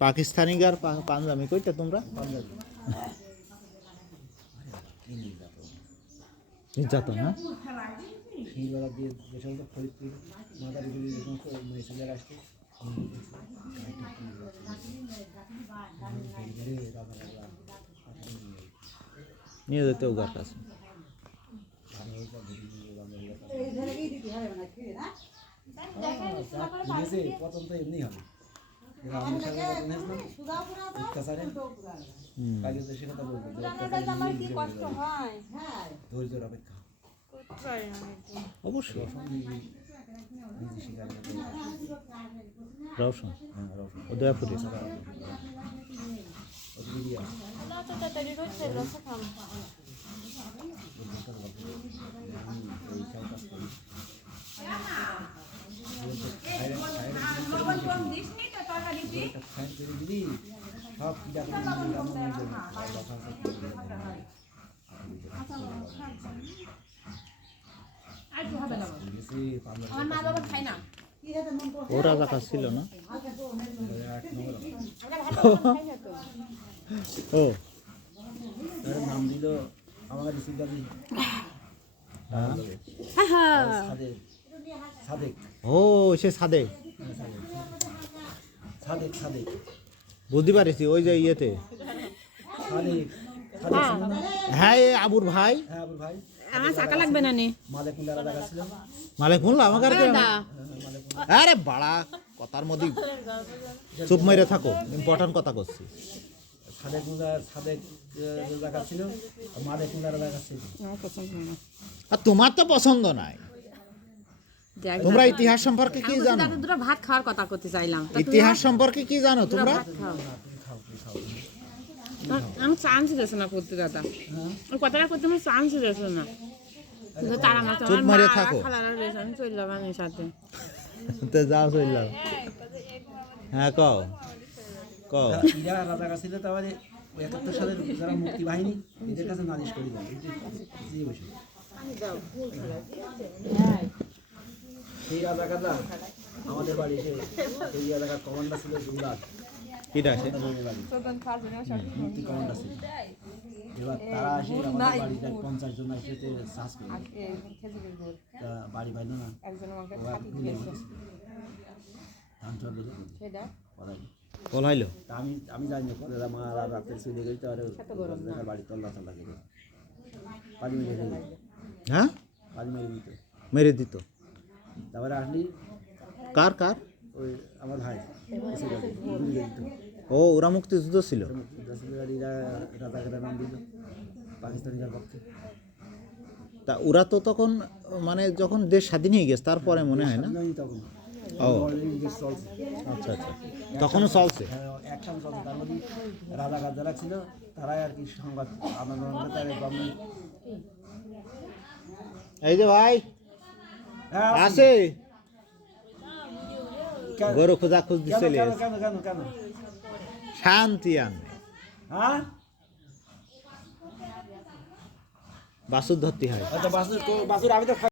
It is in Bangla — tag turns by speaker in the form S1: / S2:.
S1: পাকিস্তানি গার পাঞ্জাবি কইটা তোমরা? নির্যাতন হ্যাঁ?
S2: সেইবেলা দিয়ে যে সমস্ত ফরিদপুর মাদারীপুর যে সমস্ত মেয়েছেলের আসছে
S1: নিয়ে যেতে ওগার কাছে।
S2: প্রথম তো এমনি হবে।
S1: অবশ্যই। রওশন উদয়পুরে
S2: ওর মিডিয়া এই সব কাজ করি একটা ফ্যান করে দিবি সব কিটা করে দিবি আমার নিজের কথা
S3: আমার মা বাবা
S1: ও রাজাকার ছিল না? ও।
S2: নাম দিল আমার সাদেক। সাদেক
S1: ও সে সাদে
S2: সাদেক সাদেক
S1: বুঝতে পারিছি ওই যে ইয়েতে।
S2: সাদেক না?
S1: হ্যাঁ। এ আবুর ভাই।
S2: হ্যাঁ আবুল ভাই।
S3: আমার চাকা লাগবে না
S2: দাদা
S1: আমাকে আরে বাড়া কথার মধ্যে চুপ মেরে থাকো ইম্পর্টেন্ট কথা করছি
S2: সাদেক মুদা সাদেক দেখা ছিল আর দাদা ছিল
S3: হয়
S1: তোমার তো পছন্দ নাই। তোমরা ইতিহাস সম্পর্কে কি জানো?
S3: দাদু দুটো ভাত খাওয়ার কথা করতে চাইলাম।
S1: ইতিহাস সম্পর্কে কি জানো তোমরা?
S3: আমি চান্স দিয়েছ না করতে দাদা। ওই কথাটা করতে আমার চান্স দিয়েছ না। তারা আমার
S1: মেরে
S3: মা
S1: থাকো।
S3: আমি চলে যাব আমি সাথে।
S1: তো যাও। চললাম হ্যাঁ কও। কও।
S2: ইরা রাজা ছিল তাহলে ওই একাত্তর সালের যারা মুক্তি বাহিনী এদের কাছে নালিশ করে দেয় জি বসে সেই রাজাকাররা আমাদের বাড়ি এসে সেই রাজাকার কমান্ডার ছিল দুলাল।
S1: কিটা আছে?
S2: মুক্তি কমান্ডার ছিল এবার তারা আসে আমাদের বাড়িতে পঞ্চাশ জন এসে চাষ করে। তা বাড়ি পাইল না। ওরা ভুলে গেছে। ধান চল পড়াই
S1: বলাইলো
S2: তা আমি আমি জানি না পরে মা আর রাতে চলে গেছে তো আর বাড়ি তল্লা তল্লা গেছে পানি মেরে
S1: হ্যাঁ?
S2: পানি মেরে দিত
S1: মেরে দিত।
S2: তারপরে আসলি
S1: কার কার?
S2: ওই আমার ভাই
S1: ও ওরা মুক্তিযুদ্ধ ছিল?
S2: পাকিস্তানিদের পক্ষে।
S1: তা ওরা তো তখন মানে যখন দেশ স্বাধীন হয়ে গেছে তারপরে মনে হয় না? ও। আচ্ছা আচ্ছা। তখনও চলছে?
S2: হ্যাঁ, রাজাকার যারা ছিল তারাই আর কি সংবাদ আন্দোলন
S1: এই যে ভাই আছে গরু খোঁজা খোঁজ
S2: কেন
S1: শান্তি আন
S2: হ্যাঁ
S1: বাসুর ধরতে হয়
S2: বাসুর বাসুর আমি তো